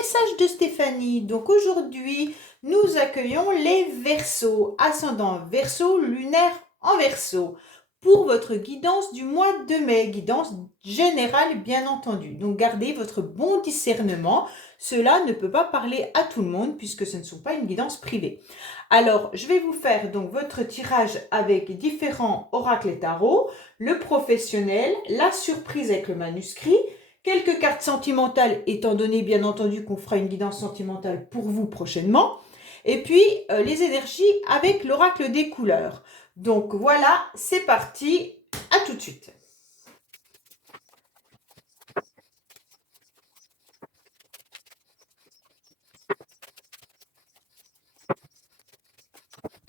message de Stéphanie. Donc aujourd'hui, nous accueillons les Verseaux, ascendant Verseau, lunaire en Verseau, pour votre guidance du mois de mai, guidance générale bien entendu. Donc gardez votre bon discernement, cela ne peut pas parler à tout le monde puisque ce ne sont pas une guidance privée. Alors, je vais vous faire donc votre tirage avec différents oracles et tarots, le professionnel, la surprise avec le manuscrit, quelques cartes sentimentales, étant donné bien entendu qu'on fera une guidance sentimentale pour vous prochainement. Et puis les énergies avec l'oracle des couleurs. Donc voilà, c'est parti, à tout de suite.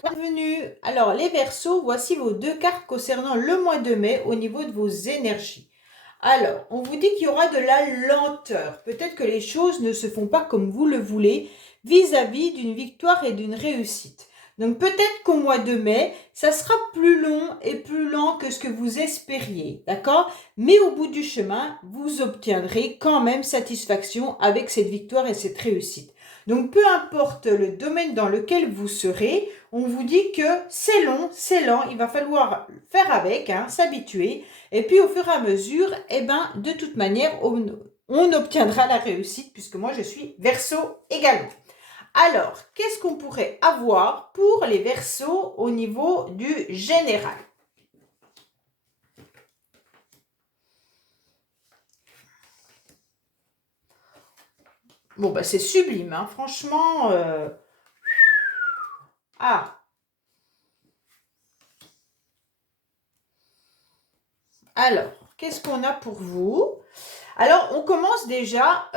Bienvenue. Alors les Verseaux, voici vos deux cartes concernant le mois de mai au niveau de vos énergies. Alors, on vous dit qu'il y aura de la lenteur. Peut-être que les choses ne se font pas comme vous le voulez vis-à-vis d'une victoire et d'une réussite. Donc peut-être qu'au mois de mai, ça sera plus long et plus lent que ce que vous espériez, d'accord? Mais au bout du chemin, vous obtiendrez quand même satisfaction avec cette victoire et cette réussite. Donc peu importe le domaine dans lequel vous serez, on vous dit que c'est long, c'est lent, il va falloir faire avec, s'habituer. Et puis au fur et à mesure, de toute manière, on obtiendra la réussite puisque moi je suis Verseau également. Alors, qu'est-ce qu'on pourrait avoir pour les Verseaux au niveau du général? Bon, c'est sublime, franchement. Ah. Alors, qu'est-ce qu'on a pour vous? Alors, on commence déjà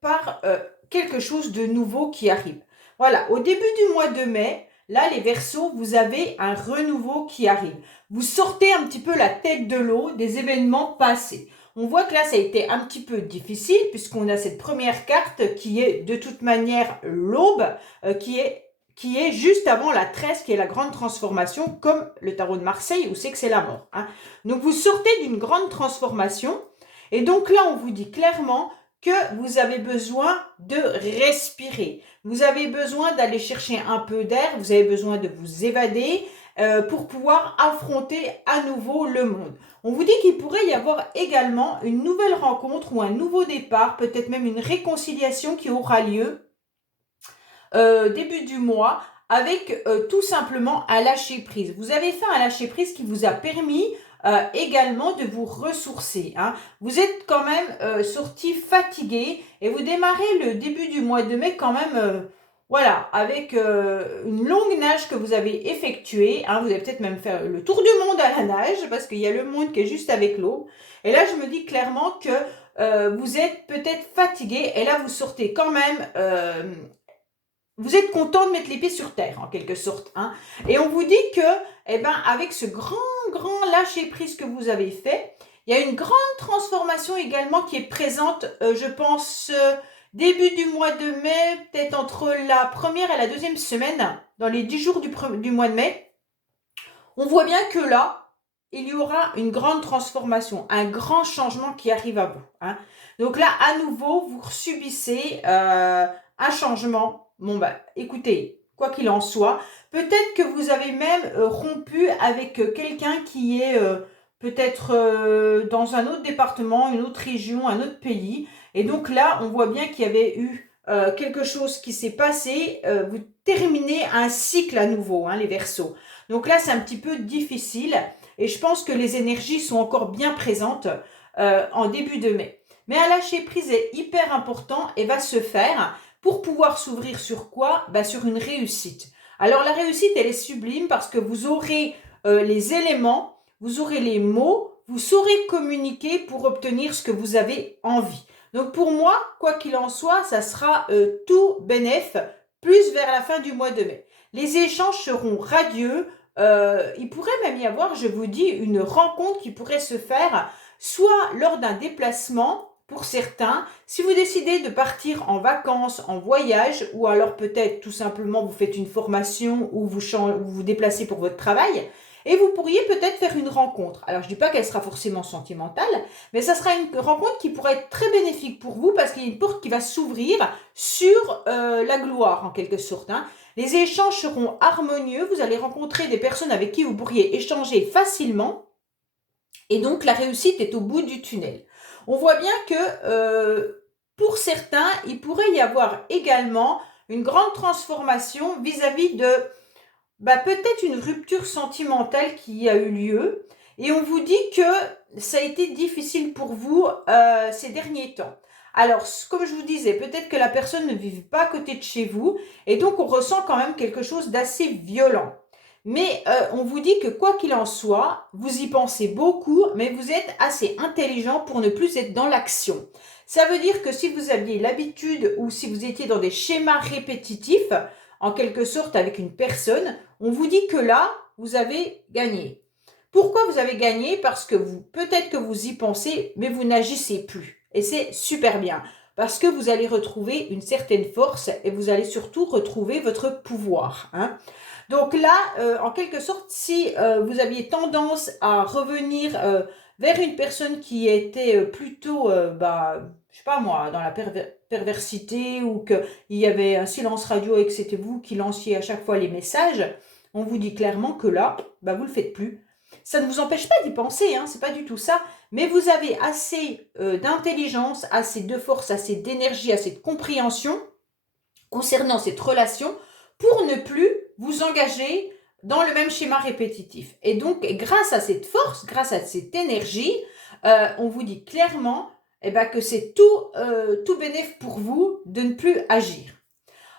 par quelque chose de nouveau qui arrive. Voilà, au début du mois de mai, là, les Verseaux, vous avez un renouveau qui arrive. Vous sortez un petit peu la tête de l'eau des événements passés. On voit que là, ça a été un petit peu difficile puisqu'on a cette première carte qui est de toute manière l'aube, qui est juste avant la tresse, qui est la grande transformation, comme le tarot de Marseille où c'est que c'est la mort. Donc, vous sortez d'une grande transformation. Et donc là, on vous dit clairement que vous avez besoin de respirer. Vous avez besoin d'aller chercher un peu d'air, vous avez besoin de vous évader pour pouvoir affronter à nouveau le monde. On vous dit qu'il pourrait y avoir également une nouvelle rencontre ou un nouveau départ, peut-être même une réconciliation qui aura lieu début du mois avec tout simplement un lâcher prise. Vous avez fait un lâcher prise qui vous a permis également de vous ressourcer. Vous êtes quand même sorti fatigué et vous démarrez le début du mois de mai quand même avec une longue nage que vous avez effectuée. Vous allez peut-être même faire le tour du monde à la nage parce qu'il y a le monde qui est juste avec l'eau. Et là, je me dis clairement que vous êtes peut-être fatigué et là, vous sortez quand même... vous êtes content de mettre les pieds sur terre, en quelque sorte. Et on vous dit que, avec ce grand lâcher-prise que vous avez fait, il y a une grande transformation également qui est présente, je pense, début du mois de mai, peut-être entre la première et la deuxième semaine, dans les 10 jours du mois de mai. On voit bien que là, il y aura une grande transformation, un grand changement qui arrive à vous. Donc là, à nouveau, vous subissez un changement. Écoutez, quoi qu'il en soit, peut-être que vous avez même rompu avec quelqu'un qui est peut-être dans un autre département, une autre région, un autre pays. Et donc là, on voit bien qu'il y avait eu quelque chose qui s'est passé. Vous terminez un cycle à nouveau, les Verseaux. Donc là, c'est un petit peu difficile. Et je pense que les énergies sont encore bien présentes en début de mai. Mais un lâcher-prise est hyper important et va se faire pour pouvoir s'ouvrir sur quoi? Sur une réussite. Alors la réussite, elle est sublime parce que vous aurez les éléments, vous aurez les mots, vous saurez communiquer pour obtenir ce que vous avez envie. Donc pour moi, quoi qu'il en soit, ça sera tout bénef, plus vers la fin du mois de mai. Les échanges seront radieux. Il pourrait même y avoir, je vous dis, une rencontre qui pourrait se faire soit lors d'un déplacement pour certains, si vous décidez de partir en vacances, en voyage, ou alors peut-être tout simplement vous faites une formation ou vous déplacez pour votre travail, Et vous pourriez peut-être faire une rencontre. Alors, je ne dis pas qu'elle sera forcément sentimentale, mais ça sera une rencontre qui pourrait être très bénéfique pour vous parce qu'il y a une porte qui va s'ouvrir sur la gloire, en quelque sorte. Hein. Les échanges seront harmonieux. Vous allez rencontrer des personnes avec qui vous pourriez échanger facilement. Et donc, la réussite est au bout du tunnel. On voit bien que pour certains, il pourrait y avoir également une grande transformation vis-à-vis de peut-être une rupture sentimentale qui a eu lieu. Et on vous dit que ça a été difficile pour vous ces derniers temps. Alors, comme je vous disais, peut-être que la personne ne vit pas à côté de chez vous. Et donc, on ressent quand même quelque chose d'assez violent. Mais on vous dit que quoi qu'il en soit, vous y pensez beaucoup, mais vous êtes assez intelligent pour ne plus être dans l'action. Ça veut dire que si vous aviez l'habitude ou si vous étiez dans des schémas répétitifs, en quelque sorte avec une personne, on vous dit que là, vous avez gagné. Pourquoi vous avez gagné? Parce que peut-être que vous y pensez, mais vous n'agissez plus. Et c'est super bien. Parce que vous allez retrouver une certaine force et vous allez surtout retrouver votre pouvoir. Hein. Donc là, en quelque sorte, si vous aviez tendance à revenir vers une personne qui était plutôt, je sais pas moi, dans la perversité ou qu'il y avait un silence radio et que c'était vous qui lanciez à chaque fois les messages, on vous dit clairement que là, vous le faites plus. Ça ne vous empêche pas d'y penser, hein, c'est pas du tout ça, mais vous avez assez d'intelligence, assez de force, assez d'énergie, assez de compréhension concernant cette relation pour ne plus vous engager dans le même schéma répétitif. Et donc, grâce à cette force, grâce à cette énergie, on vous dit clairement que c'est tout bénéf pour vous de ne plus agir.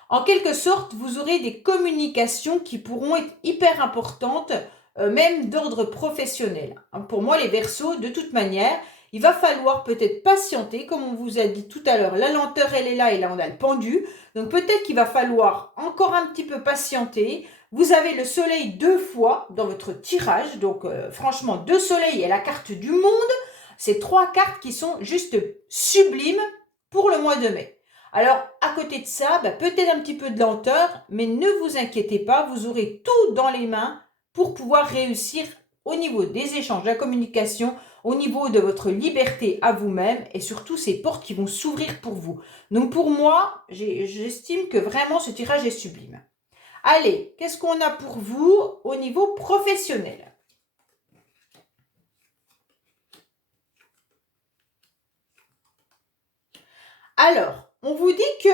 En quelque sorte, vous aurez des communications qui pourront être hyper importantes, même d'ordre professionnel. Pour moi, les Verseaux, de toute manière, il va falloir peut-être patienter, comme on vous a dit tout à l'heure, la lenteur elle est là et là on a le pendu, donc peut-être qu'il va falloir encore un petit peu patienter. Vous avez le soleil 2 fois dans votre tirage, donc franchement 2 soleils et la carte du monde, c'est 3 cartes qui sont juste sublimes pour le mois de mai. Alors à côté de ça, peut-être un petit peu de lenteur, mais ne vous inquiétez pas, vous aurez tout dans les mains pour pouvoir réussir au niveau des échanges, de la communication, au niveau de votre liberté à vous-même et surtout ces portes qui vont s'ouvrir pour vous. Donc pour moi, j'estime que vraiment ce tirage est sublime. Allez, qu'est-ce qu'on a pour vous au niveau professionnel? Alors, on vous dit que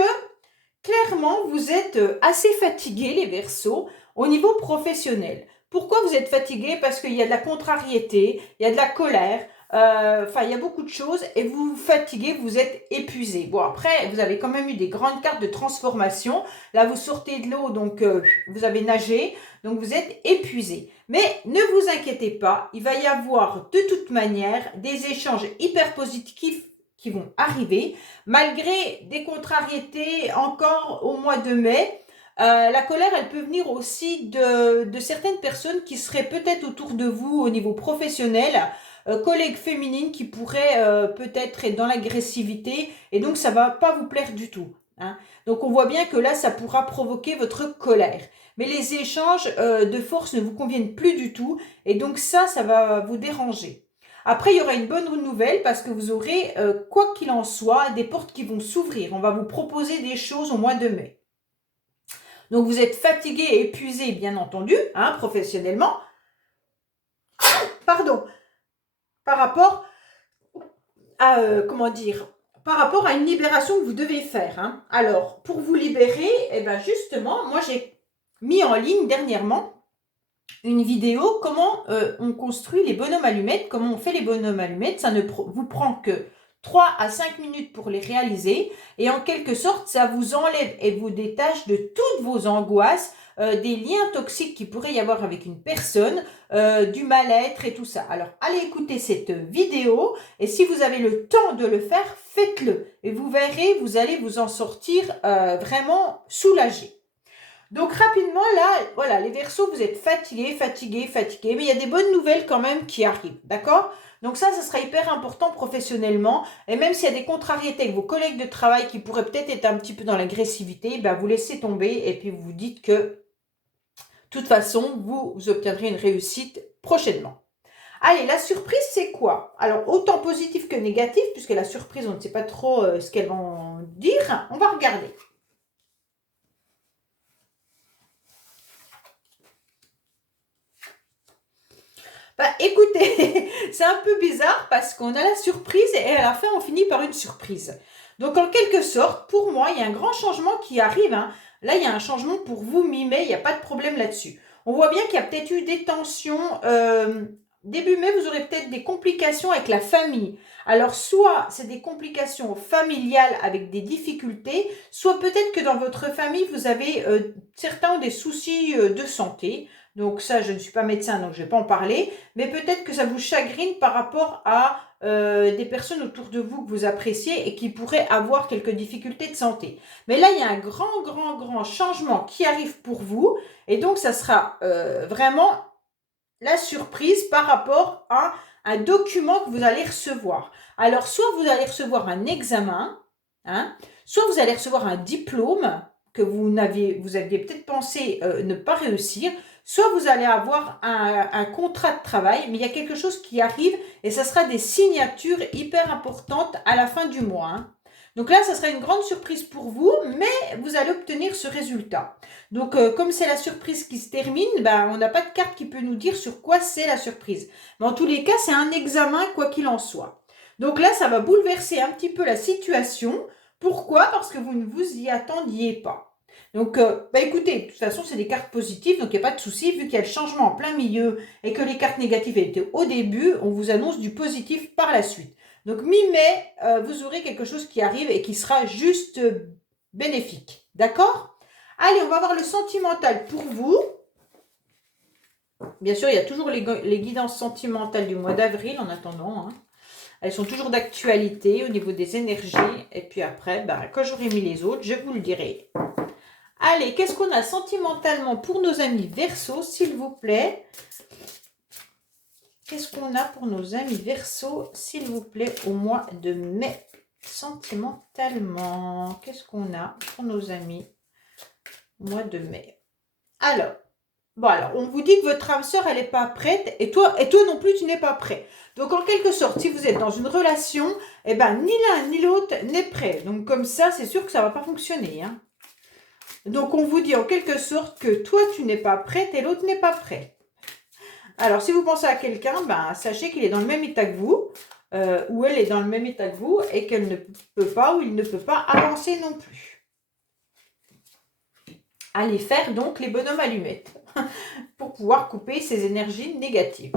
clairement, vous êtes assez fatigués, les Verseaux, au niveau professionnel. Pourquoi vous êtes fatigués? Parce qu'il y a de la contrariété, il y a de la colère, il y a beaucoup de choses et vous vous fatiguez, vous êtes épuisés. Bon, après, vous avez quand même eu des grandes cartes de transformation. Là, vous sortez de l'eau, donc vous avez nagé, donc vous êtes épuisés. Mais ne vous inquiétez pas, il va y avoir de toute manière des échanges hyper positifs qui vont arriver, malgré des contrariétés encore au mois de mai. La colère, elle peut venir aussi de certaines personnes qui seraient peut-être autour de vous au niveau professionnel, collègues féminines qui pourraient peut-être être dans l'agressivité et donc ça va pas vous plaire du tout. Hein. Donc on voit bien que là, ça pourra provoquer votre colère. Mais les échanges de force ne vous conviennent plus du tout et donc ça va vous déranger. Après, il y aura une bonne nouvelle parce que vous aurez, quoi qu'il en soit, des portes qui vont s'ouvrir. On va vous proposer des choses au mois de mai. Donc, vous êtes fatigué et épuisé, bien entendu, hein, professionnellement. Pardon. Par rapport à, par rapport à une libération que vous devez faire. Hein. Alors, pour vous libérer, justement, moi, j'ai mis en ligne dernièrement une vidéo comment on construit les bonhommes allumettes, comment on fait les bonhommes allumettes. Ça ne vous prend que 3 à 5 minutes pour les réaliser et en quelque sorte, ça vous enlève et vous détache de toutes vos angoisses, des liens toxiques qu'il pourrait y avoir avec une personne, du mal-être et tout ça. Alors, allez écouter cette vidéo et si vous avez le temps de le faire, faites-le et vous verrez, vous allez vous en sortir vraiment soulagé. Donc rapidement, là, voilà, les Verseaux, vous êtes fatigués, mais il y a des bonnes nouvelles quand même qui arrivent, d'accord? Donc ça sera hyper important professionnellement, et même s'il y a des contrariétés avec vos collègues de travail qui pourraient peut-être être un petit peu dans l'agressivité, vous laissez tomber, et puis vous vous dites que, de toute façon, vous obtiendrez une réussite prochainement. Allez, la surprise, c'est quoi? Alors, autant positif que négatif, puisque la surprise, on ne sait pas trop ce qu'elles vont dire. On va regarder. Bah, écoutez, c'est un peu bizarre parce qu'on a la surprise et à la fin, on finit par une surprise. Donc, en quelque sorte, pour moi, il y a un grand changement qui arrive, hein. Là, il y a un changement pour vous, mi-mai, il n'y a pas de problème là-dessus. On voit bien qu'il y a peut-être eu des tensions. Début mai, vous aurez peut-être des complications avec la famille. Alors, soit c'est des complications familiales avec des difficultés, soit peut-être que dans votre famille, vous avez certains ont des soucis de santé. Donc ça, je ne suis pas médecin, donc je ne vais pas en parler. Mais peut-être que ça vous chagrine par rapport à des personnes autour de vous que vous appréciez et qui pourraient avoir quelques difficultés de santé. Mais là, il y a un grand changement qui arrive pour vous. Et donc, ça sera vraiment la surprise par rapport à un document que vous allez recevoir. Alors, soit vous allez recevoir un examen, hein, soit vous allez recevoir un diplôme que vous aviez peut-être pensé ne pas réussir, soit vous allez avoir un contrat de travail, mais il y a quelque chose qui arrive et ça sera des signatures hyper importantes à la fin du mois. Hein. Donc là, ça sera une grande surprise pour vous, mais vous allez obtenir ce résultat. Donc, comme c'est la surprise qui se termine, ben, on n'a pas de carte qui peut nous dire sur quoi c'est la surprise. Mais en tous les cas, c'est un examen, quoi qu'il en soit. Donc là, ça va bouleverser un petit peu la situation. Pourquoi? Parce que vous ne vous y attendiez pas. Donc, bah écoutez, de toute façon, c'est des cartes positives, donc il n'y a pas de souci. Vu qu'il y a le changement en plein milieu et que les cartes négatives étaient au début, on vous annonce du positif par la suite. Donc, mi-mai, vous aurez quelque chose qui arrive et qui sera juste bénéfique. D'accord? Allez, on va voir le sentimental pour vous. Bien sûr, il y a toujours les guidances sentimentales du mois d'avril en attendant. Hein. Elles sont toujours d'actualité au niveau des énergies. Et puis après, ben, quand j'aurai mis les autres, je vous le dirai. Allez, qu'est-ce qu'on a sentimentalement pour nos amis Verseau, s'il vous plaît? Qu'est-ce qu'on a pour nos amis Verseau, s'il vous plaît, au mois de mai? Sentimentalement, qu'est-ce qu'on a pour nos amis au mois de mai? Alors, bon, alors, on vous dit que votre âme sœur, elle n'est pas prête, et toi non plus, tu n'es pas prêt. Donc, en quelque sorte, si vous êtes dans une relation, eh ben, ni l'un ni l'autre n'est prêt. Donc, comme ça, c'est sûr que ça ne va pas fonctionner. Hein. Donc, on vous dit en quelque sorte que toi, tu n'es pas prête et l'autre n'est pas prêt. Alors, si vous pensez à quelqu'un, ben, sachez qu'il est dans le même état que vous, ou elle est dans le même état que vous, et qu'elle ne peut pas, ou il ne peut pas avancer non plus. Allez faire donc les bonhommes allumettes pour pouvoir couper ces énergies négatives.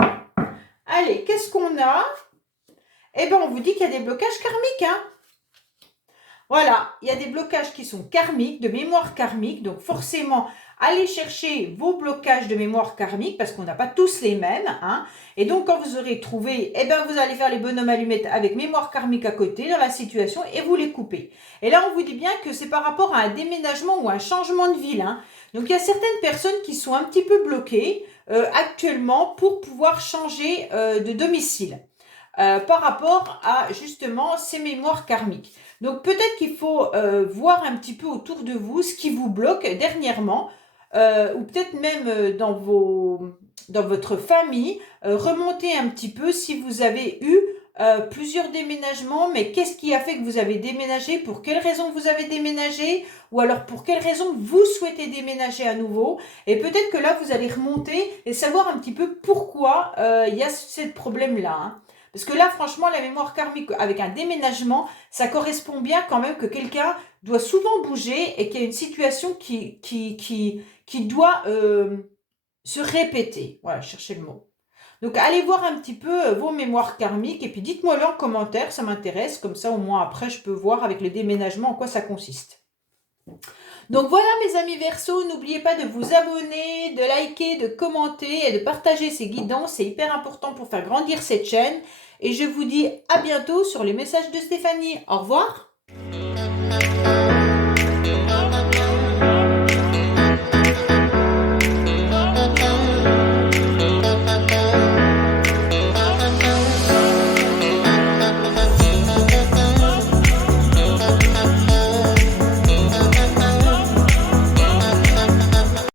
Allez, qu'est-ce qu'on a? Eh bien, on vous dit qu'il y a des blocages karmiques. Hein. Voilà, il y a des blocages qui sont karmiques, de mémoire karmique. Donc, forcément, allez chercher vos blocages de mémoire karmique parce qu'on n'a pas tous les mêmes. Hein. Et donc, quand vous aurez trouvé, eh bien, vous allez faire les bonhommes allumettes avec mémoire karmique à côté dans la situation et vous les coupez. Et là, on vous dit bien que c'est par rapport à un déménagement ou un changement de ville. Hein. Donc, il y a certaines personnes qui sont un petit peu bloquées actuellement pour pouvoir changer de domicile par rapport à justement ces mémoires karmiques. Donc, peut-être qu'il faut voir un petit peu autour de vous ce qui vous bloque dernièrement ou peut-être même dans votre famille, remonter un petit peu si vous avez eu plusieurs déménagements, mais qu'est-ce qui a fait que vous avez déménagé, pour quelles raisons vous avez déménagé, ou alors pour quelles raisons vous souhaitez déménager à nouveau, et peut-être que là vous allez remonter et savoir un petit peu pourquoi il y a ce problème-là. Hein. Parce que là, franchement, la mémoire karmique avec un déménagement, ça correspond bien quand même que quelqu'un doit souvent bouger et qu'il y a une situation qui doit se répéter. Voilà, cherchez le mot. Donc, allez voir un petit peu vos mémoires karmiques et puis dites-moi-le en commentaire, ça m'intéresse. Comme ça, au moins après, je peux voir avec les déménagements en quoi ça consiste. Donc voilà mes amis Verseau, n'oubliez pas de vous abonner, de liker, de commenter et de partager ces guidances. C'est hyper important pour faire grandir cette chaîne. Et je vous dis à bientôt sur les messages de Stéphanie. Au revoir.